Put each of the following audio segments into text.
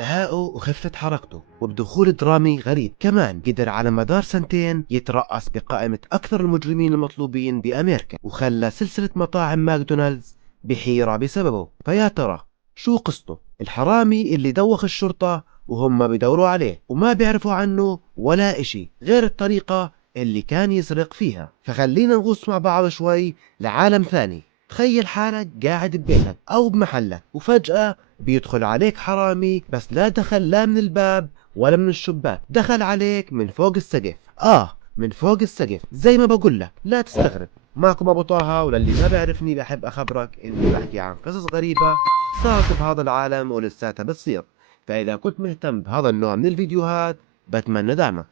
ذكائه وخفة حركته وبدخول درامي غريب. كمان قدر على مدار سنتين يترأس بقائمة أكثر المجرمين المطلوبين بأمريكا، وخلى سلسلة مطاعم ماكدونالدز بحيرة بسببه. فيا ترى شو قصته؟ الحرامي اللي دوخ الشرطة وهم بيدوروا عليه وما بيعرفوا عنه ولا إشي غير الطريقة اللي كان يسرق فيها. فخلينا نغوص مع بعض شوي لعالم ثاني. تخيل حالك قاعد ببيتك أو بمحلك وفجأة بيدخل عليك حرامي، بس لا دخل لا من الباب ولا من الشباك، دخل عليك من فوق السقف. من فوق السقف. زي ما بقول لك لا تستغرب. معكم ابو طه، وللي ما بيعرفني بحب اخبرك اني بحكي عن قصص غريبة صارت بهذا العالم ولساتها بتصير. فاذا كنت مهتم بهذا النوع من الفيديوهات بتمنى دعمك.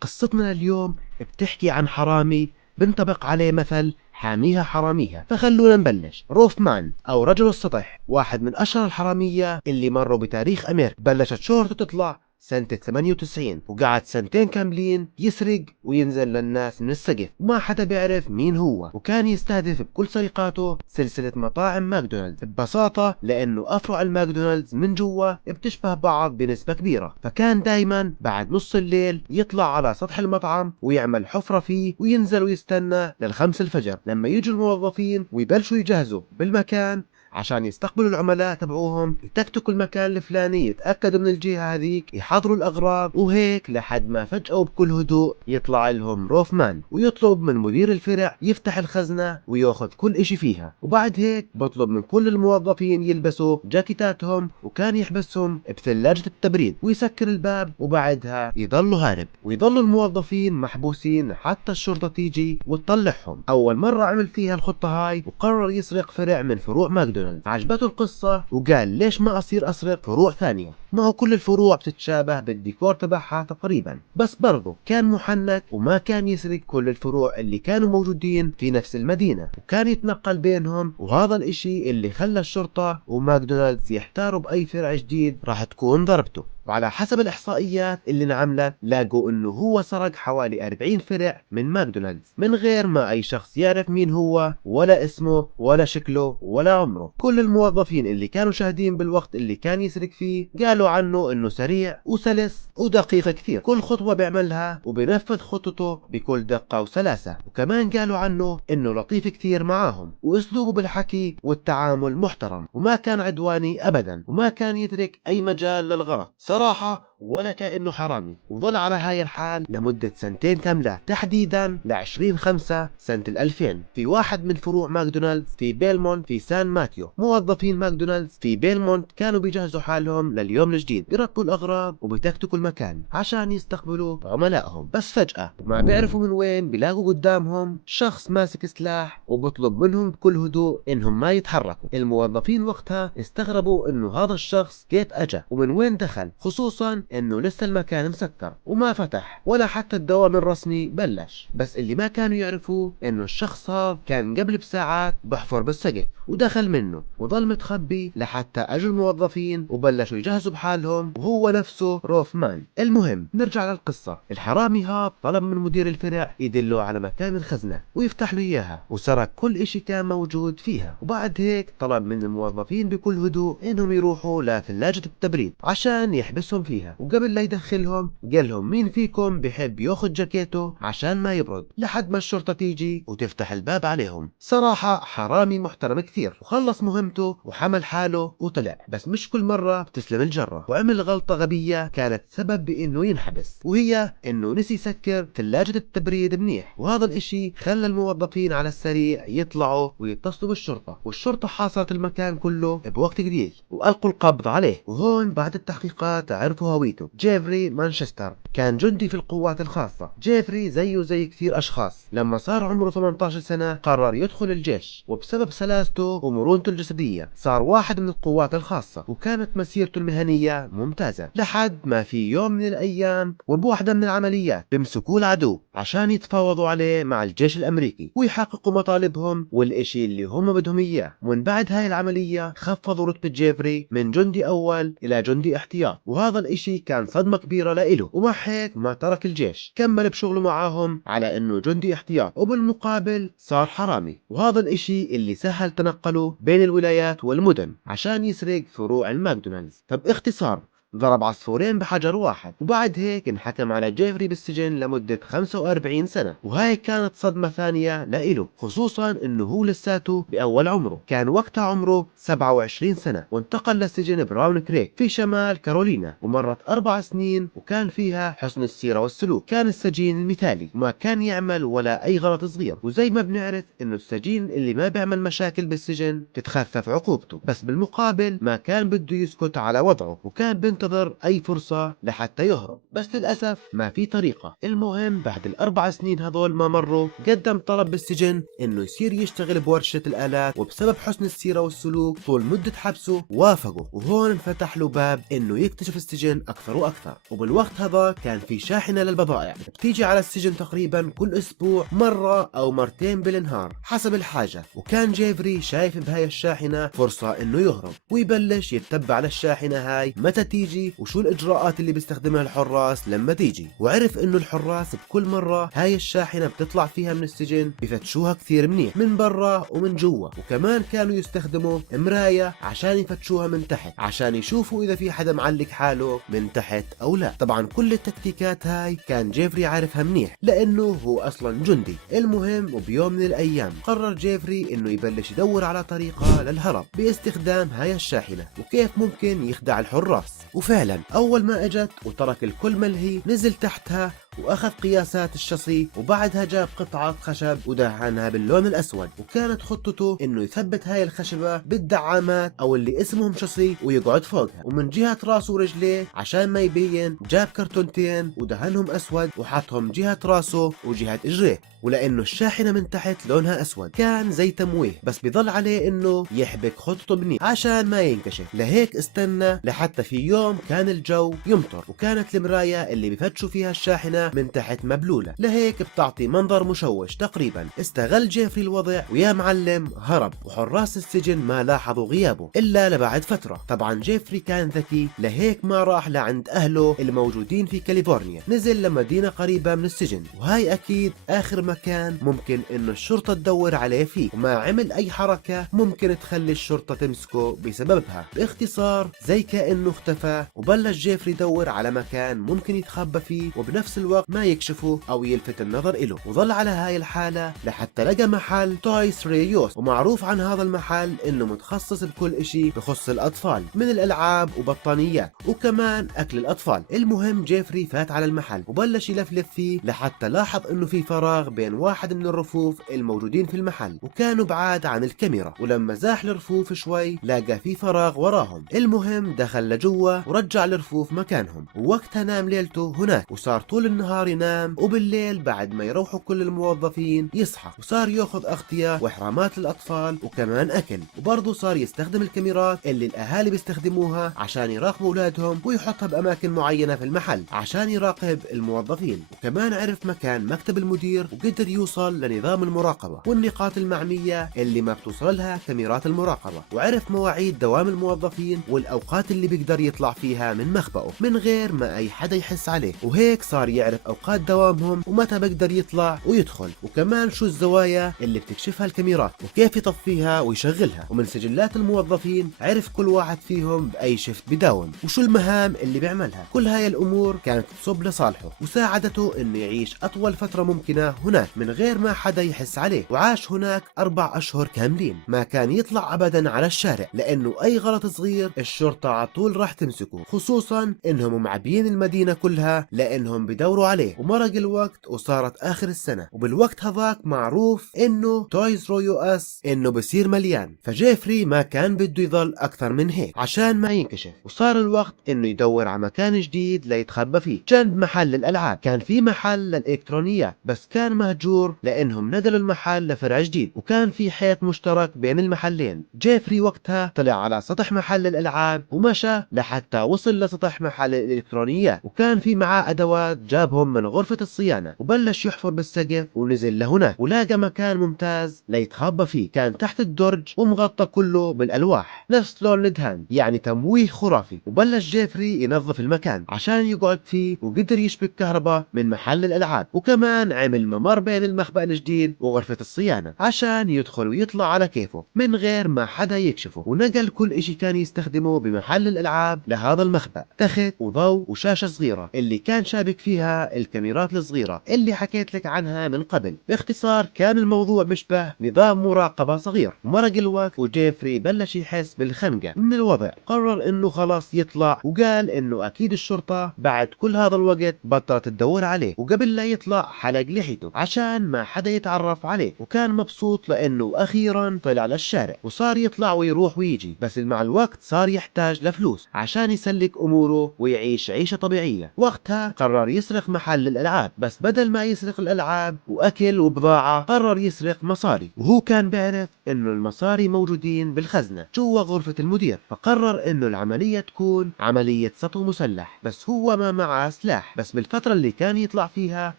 قصتنا اليوم بتحكي عن حرامي بنطبق عليه مثل حاميها حراميها. فخلونا نبلش. روف مان أو رجل السطح، واحد من أشهر الحرامية اللي مروا بتاريخ أمريكا. بلشت شهرته تطلع سنة 98، وقعد سنتين كاملين يسرق وينزل للناس من السقف وما حدا بيعرف مين هو. وكان يستهدف بكل سرقاته سلسلة مطاعم ماكدونالدز، ببساطة لأنه أفرع الماكدونالدز من جوا بتشبه بعض بنسبة كبيرة. فكان دايما بعد نص الليل يطلع على سطح المطعم ويعمل حفرة فيه وينزل ويستنى للخمس الفجر لما يجوا الموظفين ويبلشوا يجهزوا بالمكان عشان يستقبلوا العملاء تبعوهم. يتكتكوا المكان الفلاني، يتأكدوا من الجهة هذيك، يحضروا الأغراض وهيك لحد ما فجأة وبكل هدوء يطلع لهم روفمان ويطلب من مدير الفرع يفتح الخزنة وياخذ كل اشي فيها. وبعد هيك بطلب من كل الموظفين يلبسوا جاكيتاتهم، وكان يحبسهم بثلاجة التبريد ويسكر الباب، وبعدها يضلوا هارب ويضلوا الموظفين محبوسين حتى الشرطة تيجي وتطلعهم. أول مرة عمل فيها الخطة هاي وقرر يسرق فرع من فروع ماكدونالدز. عجبته القصة وقال ليش ما أصير أسرق فروع ثانية؟ ما هو كل الفروع بتتشابه بالديكور تبعها تقريبا. بس برضه كان محنك وما كان يسرق كل الفروع اللي كانوا موجودين في نفس المدينة، وكان يتنقل بينهم. وهذا الاشي اللي خلى الشرطة وماكدونالدز يحتاروا بأي فرع جديد راح تكون ضربته. وعلى حسب الإحصائيات اللي انعملت لاقوا إنه هو سرق حوالي 40 فرع من ماكدونالدز من غير ما أي شخص يعرف مين هو ولا اسمه ولا شكله ولا عمره. كل الموظفين اللي كانوا شاهدين بالوقت اللي كان يسرق فيه قالوا عنه إنه سريع وسلس ودقيق كثير. كل خطوة بيعملها وبينفذ خطته بكل دقة وسلاسة. وكمان قالوا عنه إنه لطيف كثير معاهم، وأسلوبه بالحكي والتعامل محترم، وما كان عدواني أبدا، وما كان يترك أي مجال للغلط صراحة، ولا كأنه حرامي. وظل على هاي الحال لمدة سنتين كاملة، تحديدا ل20 5 سنة 2000. في واحد من فروع ماكدونالدز في بيلمونت في سان ماتيو، موظفين ماكدونالدز في بيلمونت كانوا بيجهزوا حالهم لليوم الجديد، بيرتبوا الأغراض وبيتكتكوا المكان عشان يستقبلوا عملائهم. بس فجأة ما بيعرفوا من وين بيلاقوا قدامهم شخص ماسك سلاح وبطلب منهم بكل هدوء انهم ما يتحركوا. الموظفين وقتها استغربوا انه هذا الشخص كيف اجى ومن وين دخل، خصوصا انه لسه المكان مسكر وما فتح ولا حتى الدوام الرسمي بلش. بس اللي ما كانوا يعرفوا انه الشخص هذا كان قبل بساعات بحفر بالسقف ودخل منه وظل متخبي لحتى اجوا الموظفين وبلشوا يجهزوا بحالهم، وهو نفسه روفمان. المهم نرجع للقصة. الحرامي هاب طلب من مدير الفرع يدله على مكان الخزنة ويفتح له اياها، وسرق كل اشي كان موجود فيها. وبعد هيك طلب من الموظفين بكل هدوء انهم يروحوا لثلاجة التبريد عشان يحبسهم فيها. وقبل لا يدخلهم قال لهم مين فيكم بحب ياخذ جاكيته عشان ما يبرد لحد ما الشرطة تيجي وتفتح الباب عليهم. صراحة حرامي محترم كثير، وخلص مهمته وحمل حاله وطلع. بس مش كل مرة بتسلم الجرة، وعمل غلطة غبية كانت سبب بانه ينحبس، وهي انه نسي يسكر ثلاجة التبريد منيح. وهذا الاشي خلى الموظفين على السريع يطلعوا ويتصلوا بالشرطة، والشرطة حاصرت المكان كله بوقت قليل والقوا القبض عليه. وهون بعد التحقيقات عرفوا هويته. جيفري مانشستر كان جندي في القوات الخاصة. جيفري زيه زي كثير اشخاص لما صار عمره 18 سنة قرر يدخل الجيش، وبسبب سلاسته ومرونته الجسدية صار واحد من القوات الخاصة. وكانت مسيرته المهنية ممتازة لحد ما في يوم من الايام وبواحدة من العمليات بيمسكوه العدو عشان يتفاوضوا عليه مع الجيش الامريكي ويحققوا مطالبهم والاشي اللي هم بدهم اياه. ومن بعد هاي العملية خفضوا رتبة جيفري من جندي اول الى جندي احتياط، وهذا الاشي كان صدمة كبيرة لإله. ومع هيك ما ترك الجيش، كمل بشغله معاهم على انه جندي احتياط، وبالمقابل صار حرامي. وهذا الاشي اللي سهل تنقل يتنقلوا بين الولايات والمدن عشان يسرق فروع الماكدونالدز. فباختصار ضرب عصفورين بحجر واحد، وبعد هيك انحكم على جيفري بالسجن لمدة 45 سنة. وهاي كانت صدمة ثانية لإله، خصوصا انه هو لساته بأول عمره، كان وقتها عمره 27 سنة، وانتقل لسجن براون كريك في شمال كارولينا. ومرت 4 سنين وكان فيها حسن السيرة والسلوك، كان السجين المثالي وما كان يعمل ولا أي غلط صغير. وزي ما بنعرف انه السجين اللي ما بيعمل مشاكل بالسجن تتخفف عقوبته، بس بالمقابل ما كان بده يسكت على وضعه، وكان بينتظر أي فرصة لحتى يهرب، بس للأسف ما في طريقة. المهم بعد ال4 سنين هذول ما مروا، قدم طلب بالسجن إنه يصير يشتغل بورشة الآلات، وبسبب حسن السيرة والسلوك طول مدة حبسه وافقوا. وهون انفتح له باب إنه يكتشف السجن أكثر وأكثر. وبالوقت هذا كان في شاحنة للبضائع بتيجي على السجن تقريبا كل أسبوع مرة أو مرتين بالنهار حسب الحاجة. وكان جيفري شايف بهاي الشاحنة فرصة إنه يهرب، ويبلش يتبع للشاحنة هاي متى تيجي وشو الإجراءات اللي بيستخدمها الحراس لما تيجي. وعرف إنه الحراس بكل مرة هاي الشاحنة بتطلع فيها من السجن بفتشوها كثير منيح من برا ومن جوا، وكمان كانوا يستخدموا مراية عشان يفتشوها من تحت عشان يشوفوا إذا في حدا معلق حاله من تحت أو لا. طبعا كل التكتيكات هاي كان جيفري عارفها منيح لأنه هو أصلا جندي. المهم وبيوم من الأيام قرر جيفري إنه يبلش يدور على طريقة للهرب باستخدام هاي الشاحنة وكيف ممكن يخدع الحراس. وفعلا أول ما أجت وترك الكل ملهي نزل تحتها وأخذ قياسات الشاصي، وبعدها جاب قطعة خشب ودهنها باللون الأسود. وكانت خطته إنه يثبت هاي الخشبة بالدعامات أو اللي اسمهم شاصي ويقعد فوقها، ومن جهة راسه ورجليه عشان ما يبين جاب كرتونتين ودهنهم أسود وحطهم جهة راسه وجهة إجريه. ولأنه الشاحنة من تحت لونها أسود كان زي تمويه، بس بيضل عليه إنه يحبك خطته منيح عشان ما ينكشف. لهيك استنى لحتى في يوم كان الجو يمطر، وكانت المراية اللي بفتشوا فيها الشاحنة من تحت مبلولة، لهيك بتعطي منظر مشوش تقريبا. استغل جيفري الوضع ويا معلم هرب، وحراس السجن ما لاحظوا غيابه إلا لبعد فترة. طبعا جيفري كان ذكي، لهيك ما راح لعند أهله الموجودين في كاليفورنيا، نزل لمدينة قريبة من السجن، وهاي أكيد آخر مكان ممكن إنه الشرطة تدور عليه فيه، وما عمل أي حركة ممكن تخلي الشرطة تمسكه بسببها. باختصار زي كأنه اختفى، وبلش جيفري يدور على مكان ممكن يتخبى فيه وبنفس الوقت ما يكشفه أو يلفت النظر إله. وظل على هاي الحالة لحتى لقى محل تويس ريوس، ومعروف عن هذا المحل إنه متخصص بكل إشي بخص الأطفال من الألعاب وبطانيات وكمان أكل الأطفال. المهم جيفري فات على المحل وبلش يلفلف فيه لحتى لاحظ إنه في فراغ بين واحد من الرفوف الموجودين في المحل، وكانوا بعاد عن الكاميرا. ولما زاح الرفوف شوي لقى في فراغ وراهم. المهم دخل لجوا ورجع الرفوف مكانهم، ووقتها نام ليلته هناك، وصار طول النهار ينام، وبالليل بعد ما يروحوا كل الموظفين يصحى، وصار ياخذ أغطية وحرامات للأطفال وكمان أكل. وبرضه صار يستخدم الكاميرات اللي الأهالي بيستخدموها عشان يراقبوا أولادهم، ويحطها بأماكن معينة في المحل عشان يراقب الموظفين. وكمان عرف مكان مكتب المدير وقدر يوصل لنظام المراقبة والنقاط المعمية اللي ما بتوصل لها كاميرات المراقبة، وعرف مواعيد دوام الموظفين والأوقات اللي بيقدر يطلع فيها من مخبأه من غير ما أي حدا يحس عليه. وهيك صار يعرف أوقات دوامهم ومتى بيقدر يطلع ويدخل، وكمان شو الزوايا اللي بتكشفها الكاميرات وكيف يطفيها ويشغلها. ومن سجلات الموظفين عرف كل واحد فيهم بأي شفت بداوم وشو المهام اللي بيعملها. كل هاي الأمور كانت تصب لصالحه وساعدته إنه يعيش أطول فترة ممكنة هناك من غير ما حدا يحس عليه. وعاش هناك 4 أشهر كاملين، ما كان يطلع أبدا على الشارع لأنه أي غلط صغير الشرطة على طول راح تمسكه، خصوصا إنهم معبيين المدينة كلها لأنهم بدوروا عليه. ومرق الوقت وصارت آخر السنة، وبالوقت هذاك معروف إنه تويز رو يو اس إنه بصير مليان، فجيفري ما كان بده يضل أكثر من هيك عشان ما ينكشف. وصار الوقت إنه يدور على مكان جديد ليتخبى فيه جنب محل الألعاب. كان في محل للإلكترونيات بس كان مهجور لأنهم نقلوا المحل لفرع جديد، وكان في حيط مشترك بين المحلين. جيفري وقتها طلع على سطح محل الألعاب ومشى لحتى وصل لسطح محل الإلكترونيات، وكان في معاه أدوات جاب جابهم من غرفة الصيانة وبلش يحفر بالسقف ونزل لهناك ولاقى مكان ممتاز ليتخبى فيه. كان تحت الدرج ومغطى كله بالألواح نفس لون الدهان، يعني تمويه خرافي. وبلش جيفري ينظف المكان عشان يقعد فيه، وقدر يشبك كهرباء من محل الألعاب، وكمان عمل ممر بين المخبأ الجديد وغرفة الصيانة عشان يدخل ويطلع على كيفه من غير ما حدا يكشفه. ونقل كل اشي كان يستخدمه بمحل الألعاب لهذا المخبأ، تخت وضوء وشاشة صغيرة اللي كان شابك فيها الكاميرات الصغيرة اللي حكيت لك عنها من قبل. باختصار كان الموضوع بيشبه نظام مراقبة صغير. مرق الوقت وجيفري بلش يحس بالخنقة من الوضع، قرر انه خلاص يطلع، وقال انه اكيد الشرطة بعد كل هذا الوقت بطلت تدور عليه. وقبل لا يطلع حلق لحيته عشان ما حدا يتعرف عليه، وكان مبسوط لانه اخيرا طلع للشارع وصار يطلع ويروح ويجي. بس مع الوقت صار يحتاج لفلوس عشان يسلك اموره ويعيش عيشة طبيعية. وقتها قرر يسرق محل الالعاب، بس بدل ما يسرق الالعاب واكل وبضاعة قرر يسرق مصاري. وهو كان بيعرف انه المصاري موجودين بالخزنة جوا غرفة المدير، فقرر انه العملية تكون عملية سطو مسلح. بس هو ما معه سلاح. بس بالفترة اللي كان يطلع فيها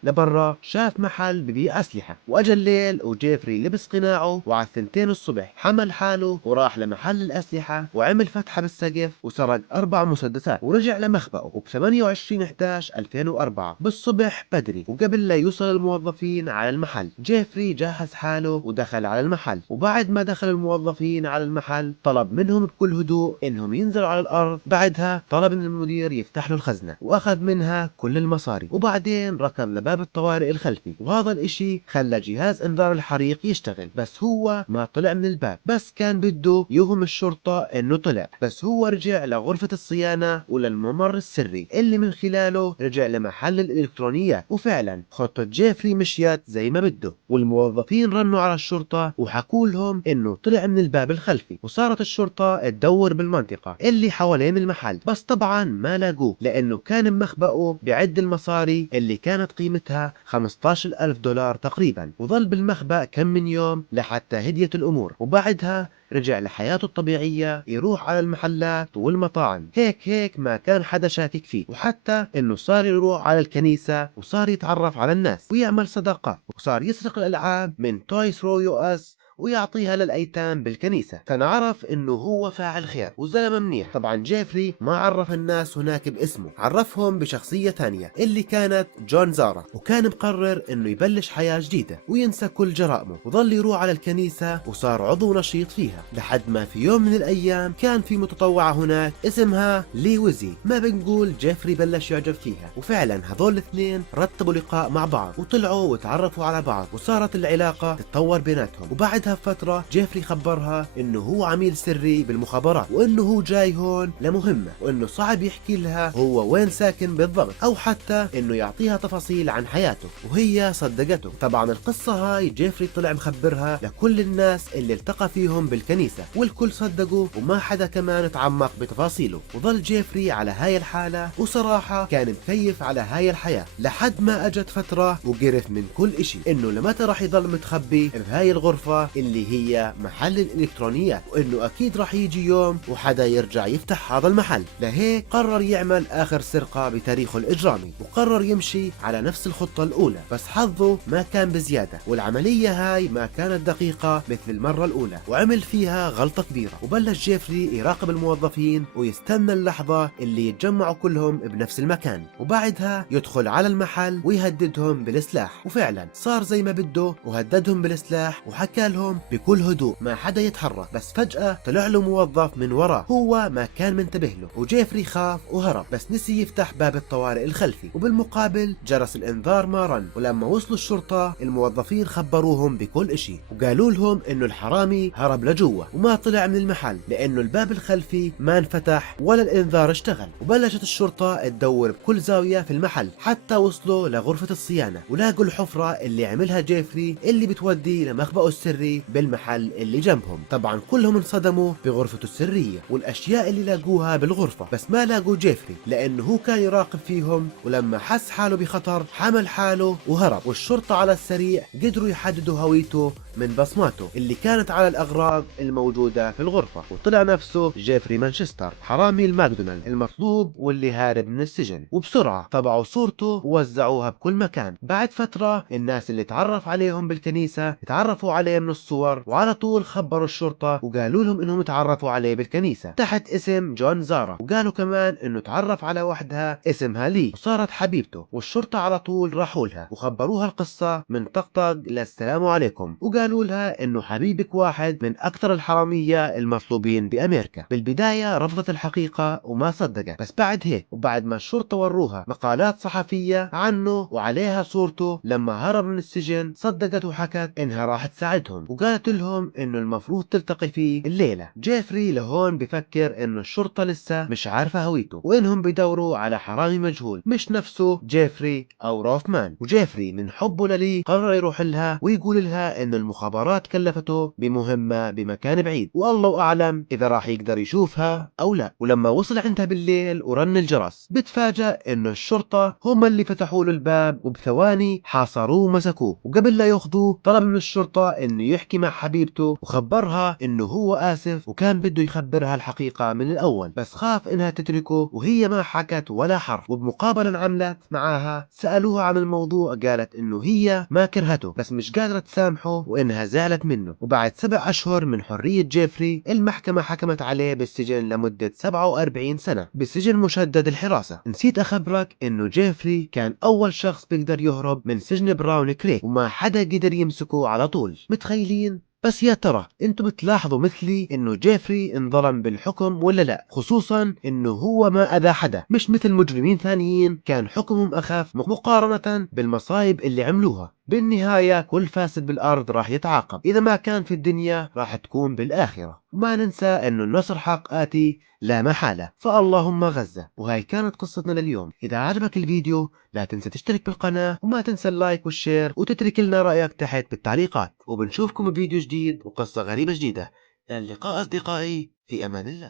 لبرا شاف محل ببيع اسلحة، واجا الليل وجيفري لبس قناعه، وعلى 2 الصبح حمل حاله وراح لمحل الاسلحة وعمل فتحة بالسقف وسرق 4 مسدسات، ورجع لمخبأه وب 28/11/2004 بالصبح بدري. وقبل لا يوصل الموظفين على المحل، جيفري جهز حاله ودخل على المحل. وبعد ما دخل الموظفين على المحل طلب منهم بكل هدوء انهم ينزلوا على الارض. بعدها طلب من المدير يفتح له الخزنة واخذ منها كل المصاري، وبعدين ركض لباب الطوارئ الخلفي. وهذا الاشي خلى جهاز انذار الحريق يشتغل، بس هو ما طلع من الباب، بس كان بده يوهم الشرطة انه طلع. بس هو رجع لغرفة الصيانة وللممر السري اللي من خلاله رجع لمحل الالكترونيات. وفعلا خطة جيفري مشيت زي ما بده، والموظفين رنوا على الشرطة وحكوا لهم انه طلع من الباب الخلفي. وصارت الشرطة تدور بالمنطقة اللي حوالين المحل، بس طبعا ما لاقوه لانه كان مخبأه بعد المصاري اللي كانت قيمتها 15,000 دولار تقريبا. وظل بالمخبأ كم من يوم لحتى هديت الامور، وبعدها رجع لحياته الطبيعية، يروح على المحلات والمطاعم هيك ما كان حدا شاكك فيه. وحتى انه صار يروح على الكنيسة وصار يتعرف على الناس ويعمل صداقات، وصار يسرق الالعاب من تويس رو يو اس ويعطيها للأيتام بالكنيسة. فنعرف انه هو فاعل خير وزلمة منيح. طبعا جيفري ما عرف الناس هناك باسمه، عرفهم بشخصية ثانية اللي كانت جون زارا، وكان مقرر انه يبلش حياة جديدة وينسى كل جرائمه. وظل يروح على الكنيسة وصار عضو نشيط فيها، لحد ما في يوم من الايام كان في متطوعة هناك اسمها لي ويزي. ما بنقول جيفري بلش يعجب فيها، وفعلا هذول الاثنين رتبوا لقاء مع بعض وطلعوا وتعرفوا على بعض، وصارت العلاقة تتطور بيناتهم. وبعدها بفترة جيفري خبرها انه هو عميل سري بالمخابرات، وانه هو جاي هون لمهمة، وانه صعب يحكي لها هو وين ساكن بالضبط، او حتى انه يعطيها تفاصيل عن حياته. وهي صدقته. طبعا القصة هاي جيفري طلع مخبرها لكل الناس اللي التقى فيهم بالكنيسة، والكل صدقوا وما حدا كمان تعمق بتفاصيله. وظل جيفري على هاي الحالة، وصراحة كان مكيف على هاي الحياة، لحد ما اجت فترة وقرف من كل اشي انه لمتى راح يضل متخبي بهاي الغرفة اللي هي محل الالكترونيات، وانه اكيد راح يجي يوم وحدا يرجع يفتح هذا المحل. لهيك قرر يعمل اخر سرقة بتاريخه الاجرامي، وقرر يمشي على نفس الخطة الاولى. بس حظه ما كان بزيادة، والعملية هاي ما كانت دقيقة مثل المرة الاولى، وعمل فيها غلطة كبيرة. وبلش جيفري يراقب الموظفين ويستنى اللحظة اللي يتجمعوا كلهم بنفس المكان، وبعدها يدخل على المحل ويهددهم بالسلاح. وفعلا صار زي ما بده وهددهم بالسلاح، وحكى لهم بكل هدوء ما حدا يتحرك. بس فجأة طلع له موظف من وراه، هو ما كان منتبه له، وجيفري خاف وهرب، بس نسي يفتح باب الطوارئ الخلفي. وبالمقابل جرس الانذار ما رن. ولما وصلوا الشرطة الموظفين خبروهم بكل اشي، وقالوا لهم انه الحرامي هرب لجوا وما طلع من المحل لانه الباب الخلفي ما انفتح ولا الانذار اشتغل. وبلشت الشرطة تدور بكل زاوية في المحل حتى وصلوا لغرفة الصيانة، ولاقوا الحفرة اللي عملها جيفري اللي بتودي لمخبأه السري جيفري بالمحل اللي جنبهم. طبعا كلهم انصدموا بغرفته السرية والأشياء اللي لاقوها بالغرفة، بس ما لاقوا جيفري لأنه هو كان يراقب فيهم، ولما حس حاله بخطر حمل حاله وهرب. والشرطة على السريع قدروا يحددوا هويته من بصماته اللي كانت على الأغراض الموجودة في الغرفة، وطلع نفسه جيفري مانشستر، حرامي الماكدونالد المطلوب واللي هارب من السجن. وبسرعة طبعوا صورته ووزعوها بكل مكان. بعد فترة الناس اللي تعرف عليهم بالكنيسة تعرفوا عليه من الصور، وعلى طول خبروا الشرطة وقالوا لهم انهم تعرفوا عليه بالكنيسة تحت اسم جون زارا، وقالوا كمان انه تعرف على وحدها اسمها لي وصارت حبيبته. والشرطة على طول راحوا لها وخبروها القصة من طقطق للسلام عليكم، وقالوا لها انه حبيبك واحد من اكثر الحرامية المطلوبين بامريكا. بالبداية رفضت الحقيقة وما صدقت، بس بعد هيك وبعد ما الشرطة وروها مقالات صحفية عنه وعليها صورته لما هرب من السجن صدقت وحكت انها راح تساعدهم، وقالت لهم انه المفروض تلتقي فيه الليلة. جيفري لهون بفكر انه الشرطة لسه مش عارفة هويته وانهم بيدوروا على حرامي مجهول مش نفسه جيفري او روفمان. وجيفري من حبه للي قرر يروح لها ويقول لها انه المخابرات كلفته بمهمة بمكان بعيد والله اعلم اذا راح يقدر يشوفها او لا. ولما وصل عندها بالليل ورن الجرس بتفاجأ انه الشرطة هم اللي فتحوا له الباب، وبثواني حاصروه ومسكوه. وقبل لا ياخذوه طلب من الشرطة انه يحكي مع حبيبته وخبرها انه هو اسف وكان بده يخبرها الحقيقة من الاول، بس خاف انها تتركه وهي ما حكت ولا حرف. وبمقابلة انعملت معاها سألوها عن الموضوع قالت انه هي ما كرهته بس مش قادرة تسامحه وانها زعلت منه. وبعد 7 اشهر من حرية جيفري المحكمة حكمت عليه بالسجن لمدة 47 سنة بسجن مشدد الحراسة. نسيت اخبرك انه جيفري كان اول شخص بيقدر يهرب من سجن براون كريك وما حدا قدر يمسكه على طول. متخيلين؟ بس يا ترى انتوا بتلاحظوا مثلي انه جيفري انظلم بالحكم ولا لا؟ خصوصا انه هو ما اذى حدا مش مثل مجرمين ثانيين كان حكمهم اخف مقارنة بالمصايب اللي عملوها. بالنهاية كل فاسد بالارض راح يتعاقب، اذا ما كان في الدنيا راح تكون بالاخرة. وما ننسى انه النصر حق آتي لا محالة، فاللهم غزة. وهاي كانت قصتنا لليوم. إذا عجبك الفيديو لا تنسى تشترك بالقناة وما تنسى اللايك والشير وتترك لنا رأيك تحت بالتعليقات، وبنشوفكم بفيديو جديد وقصة غريبة جديدة. إلى اللقاء أصدقائي، في أمان الله.